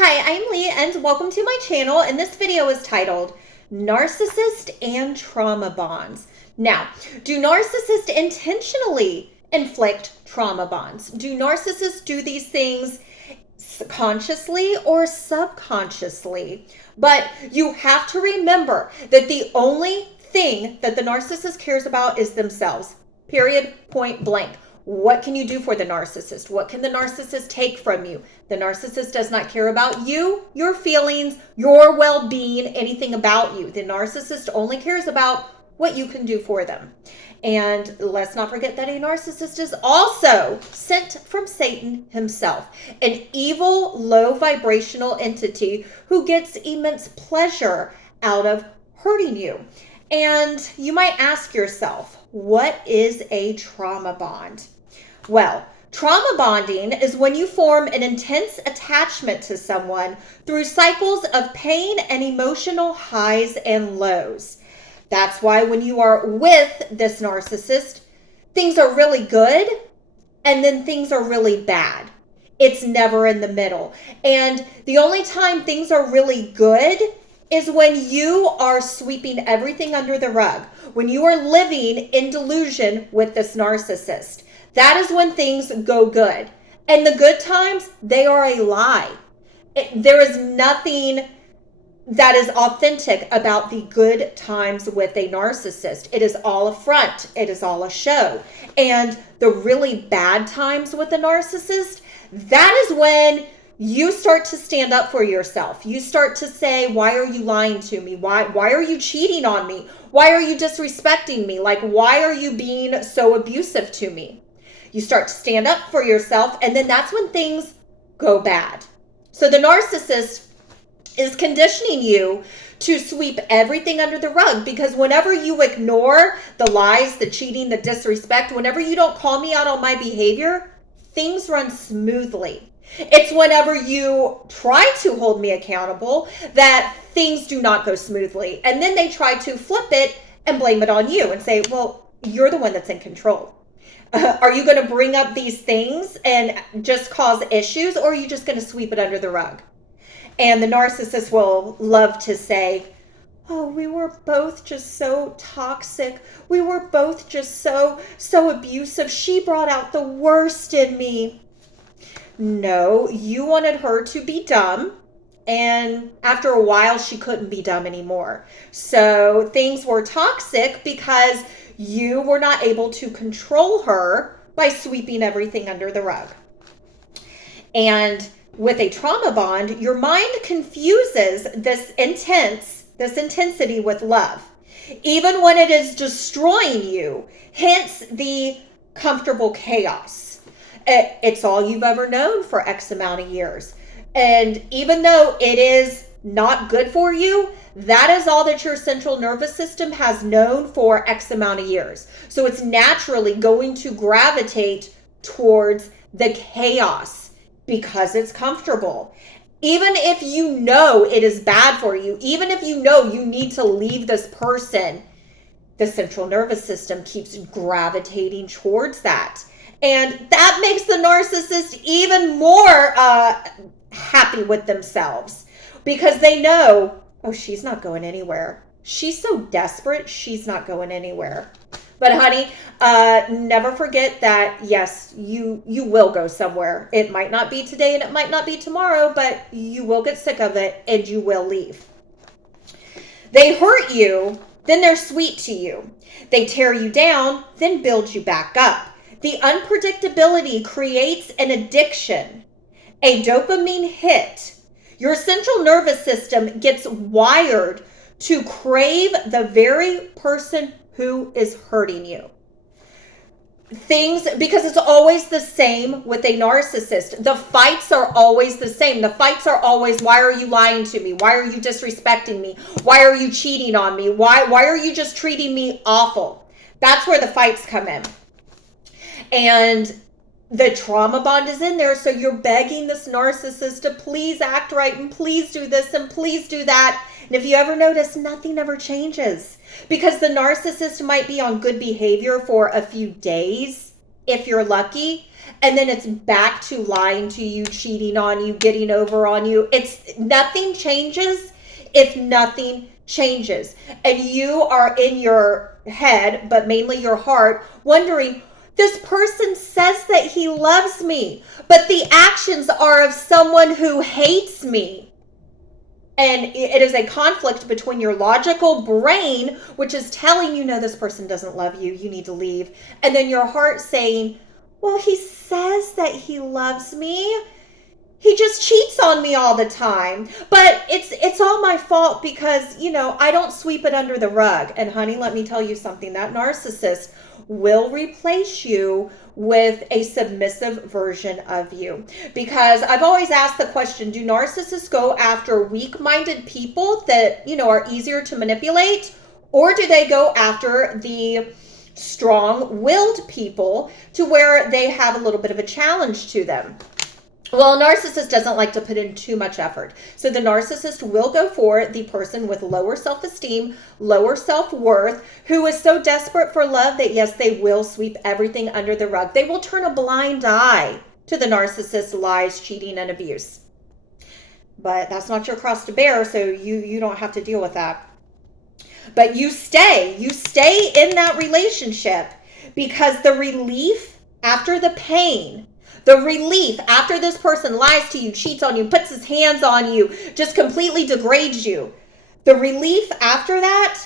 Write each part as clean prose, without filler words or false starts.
Hi, I'm Lee and welcome to my channel, and this video is titled Narcissist and Trauma Bonds. Now, do narcissists intentionally inflict trauma bonds? Do narcissists do these things consciously or subconsciously? But you have to remember that the only thing that the narcissist cares about is themselves. Period, point blank. What can you do for the narcissist? What can the narcissist take from you? The narcissist does not care about you, your feelings, your well-being, anything about you. The narcissist only cares about what you can do for them. And let's not forget that a narcissist is also sent from Satan himself, an evil, low vibrational entity who gets immense pleasure out of hurting you. And you might ask yourself, what is a trauma bond? Well, trauma bonding is when you form an intense attachment to someone through cycles of pain and emotional highs and lows. That's why when you are with this narcissist, things are really good and then things are really bad. It's never in the middle. And the only time things are really good is when you are sweeping everything under the rug, when you are living in delusion with this narcissist. That is when things go good. And the good times, they are a lie. There is nothing that is authentic about the good times with a narcissist. It is all a front. It is all a show. And the really bad times with a narcissist, that is when you start to stand up for yourself. You start to say, why are you lying to me? Why are you cheating on me? Why are you disrespecting me? Like, why are you being so abusive to me? You start to stand up for yourself, and then that's when things go bad. So the narcissist is conditioning you to sweep everything under the rug, because whenever you ignore the lies, the cheating, the disrespect, whenever you don't call me out on my behavior, things run smoothly. It's whenever you try to hold me accountable that things do not go smoothly. And then they try to flip it and blame it on you and say, well, you're the one that's in control. Are you going to bring up these things and just cause issues, or are you just going to sweep it under the rug? And the narcissist will love to say, oh, we were both just so toxic. We were both just so abusive. She brought out the worst in me. No, you wanted her to be dumb. And after a while, she couldn't be dumb anymore. So things were toxic because you were not able to control her by sweeping everything under the rug. And with a trauma bond, your mind confuses this intensity with love, even when it is destroying you, hence the comfortable chaos. It's all you've ever known for X amount of years. And even though it is not good for you, that is all that your central nervous system has known for X amount of years. So it's naturally going to gravitate towards the chaos because it's comfortable. Even if you know it is bad for you, even if you know you need to leave this person, the central nervous system keeps gravitating towards that. And that makes the narcissist even more happy with themselves, because they know, oh, she's not going anywhere. She's so desperate, she's not going anywhere. But honey, never forget that, yes, you will go somewhere. It might not be today and it might not be tomorrow, but you will get sick of it and you will leave. They hurt you, then they're sweet to you. They tear you down, then build you back up. The unpredictability creates an addiction, a dopamine hit. Your central nervous system gets wired to crave the very person who is hurting you. Because it's always the same with a narcissist. The fights are always the same. The fights are always, why are you lying to me? Why are you disrespecting me? Why are you cheating on me? Why are you just treating me awful? That's where the fights come in. And the trauma bond is in there, so you're begging this narcissist to please act right and please do this and please do that. And if you ever notice, nothing ever changes, because the narcissist might be on good behavior for a few days if you're lucky. And then it's back to lying to you, cheating on you, getting over on you. It's nothing changes if nothing changes. And you are in your head, but mainly your heart, wondering, this person says that he loves me, but the actions are of someone who hates me. And it is a conflict between your logical brain, which is telling you, no, this person doesn't love you, you need to leave. And then your heart saying, well, he says that he loves me. He just cheats on me all the time. But it's all my fault because, I don't sweep it under the rug. And honey, let me tell you something. That narcissist will replace you with a submissive version of you. Because I've always asked the question, do narcissists go after weak-minded people that, are easier to manipulate? Or do they go after the strong-willed people to where they have a little bit of a challenge to them? Well, a narcissist doesn't like to put in too much effort. So the narcissist will go for the person with lower self-esteem, lower self-worth, who is so desperate for love that, yes, they will sweep everything under the rug. They will turn a blind eye to the narcissist's lies, cheating, and abuse. But that's not your cross to bear, so you don't have to deal with that. But you stay in that relationship because the relief after the pain, the relief after this person lies to you, cheats on you, puts his hands on you, just completely degrades you, the relief after that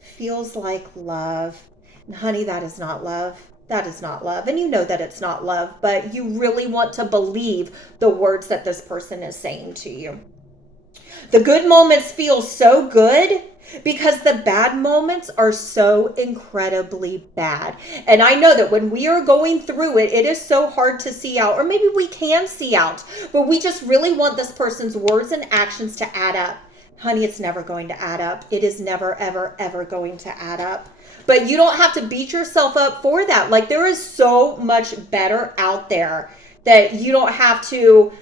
feels like love. And honey, that is not love. That is not love. And you know that it's not love, but you really want to believe the words that this person is saying to you. The good moments feel so good because the bad moments are so incredibly bad. And I know that when we are going through it, it is so hard to see out, or maybe we can see out, but we just really want this person's words and actions to add up. Honey, it's never going to add up. It is never, ever, ever going to add up. But you don't have to beat yourself up for that. Like, there is so much better out there that you don't have to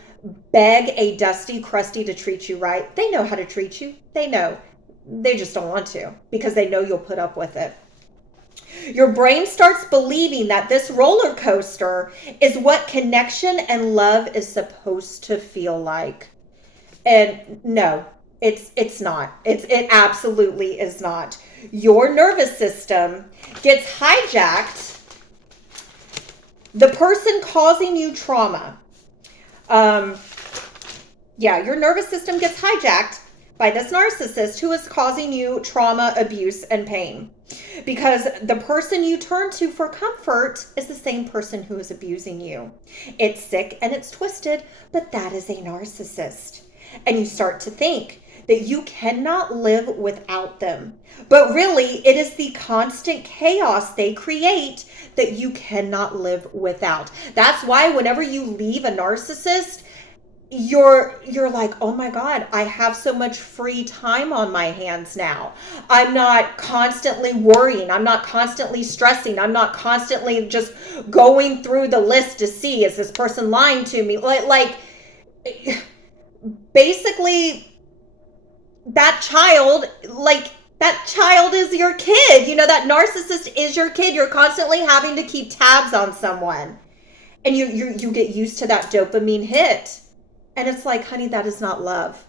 beg a dusty, crusty to treat you right. They know how to treat you. They know. They just don't want to because they know you'll put up with it. Your brain starts believing that this roller coaster is what connection and love is supposed to feel like. And no, it's not. It absolutely is not. Your nervous system gets hijacked. The person causing you trauma. Your nervous system gets hijacked by this narcissist who is causing you trauma, abuse, and pain. Because the person you turn to for comfort is the same person who is abusing you. It's sick and it's twisted, but that is a narcissist. And you start to think that you cannot live without them. But really, it is the constant chaos they create that you cannot live without. That's why whenever you leave a narcissist, you're like, oh my God, I have so much free time on my hands now. I'm not constantly worrying. I'm not constantly stressing. I'm not constantly just going through the list to see, is this person lying to me? Like basically that child is your kid. That narcissist is your kid. You're constantly having to keep tabs on someone. And you get used to that dopamine hit. And it's like, honey, that is not love.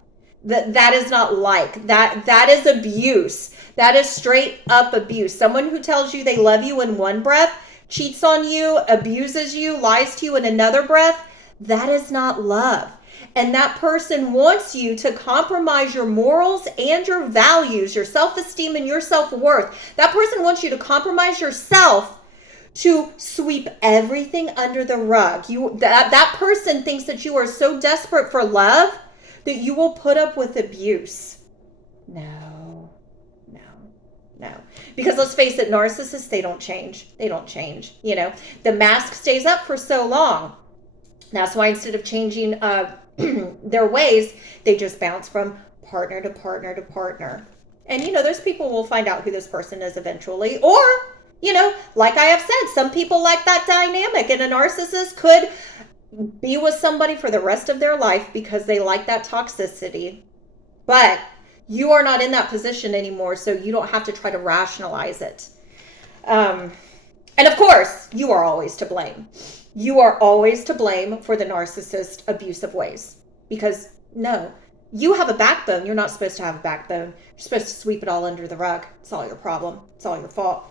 That is not like. That is abuse. That is straight up abuse. Someone who tells you they love you in one breath, cheats on you, abuses you, lies to you in another breath, that is not love. And that person wants you to compromise your morals and your values, your self-esteem and your self-worth. That person wants you to compromise yourself to sweep everything under the rug. That person thinks that you are so desperate for love that you will put up with abuse. No. Because let's face it, narcissists, they don't change. The mask stays up for so long. That's why instead of changing their ways, they just bounce from partner to partner to partner. And those people will find out who this person is eventually. Or like I have said, some people like that dynamic, and a narcissist could be with somebody for the rest of their life because they like that toxicity. But you are not in that position anymore, so you don't have to try to rationalize it. And of course, you are always to blame. You are always to blame for the narcissist abusive ways. Because no, you have a backbone. You're not supposed to have a backbone. You're supposed to sweep it all under the rug. It's all your problem. It's all your fault.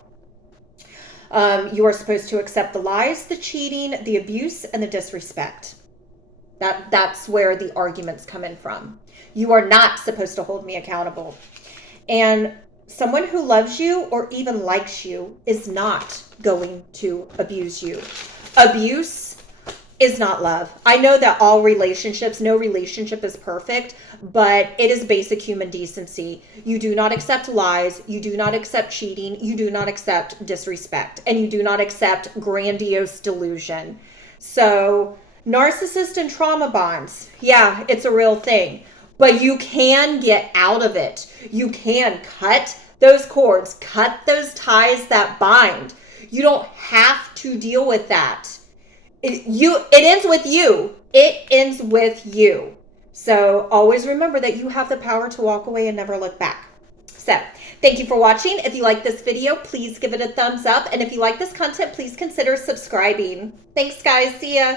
You are supposed to accept the lies, the cheating, the abuse, and the disrespect. That's where the arguments come in from. You are not supposed to hold me accountable. And someone who loves you or even likes you is not going to abuse you. Abuse is not love. I know that no relationship is perfect, but it is basic human decency. You do not accept lies. You do not accept cheating. You do not accept disrespect. And you do not accept grandiose delusion. So narcissist and trauma bonds, yeah, it's a real thing. But you can get out of it. You can cut those cords, cut those ties that bind. You don't have to deal with that. It ends with you. It ends with you. So always remember that you have the power to walk away and never look back. So thank you for watching. If you like this video, please give it a thumbs up. And if you like this content, please consider subscribing. Thanks, guys. See ya.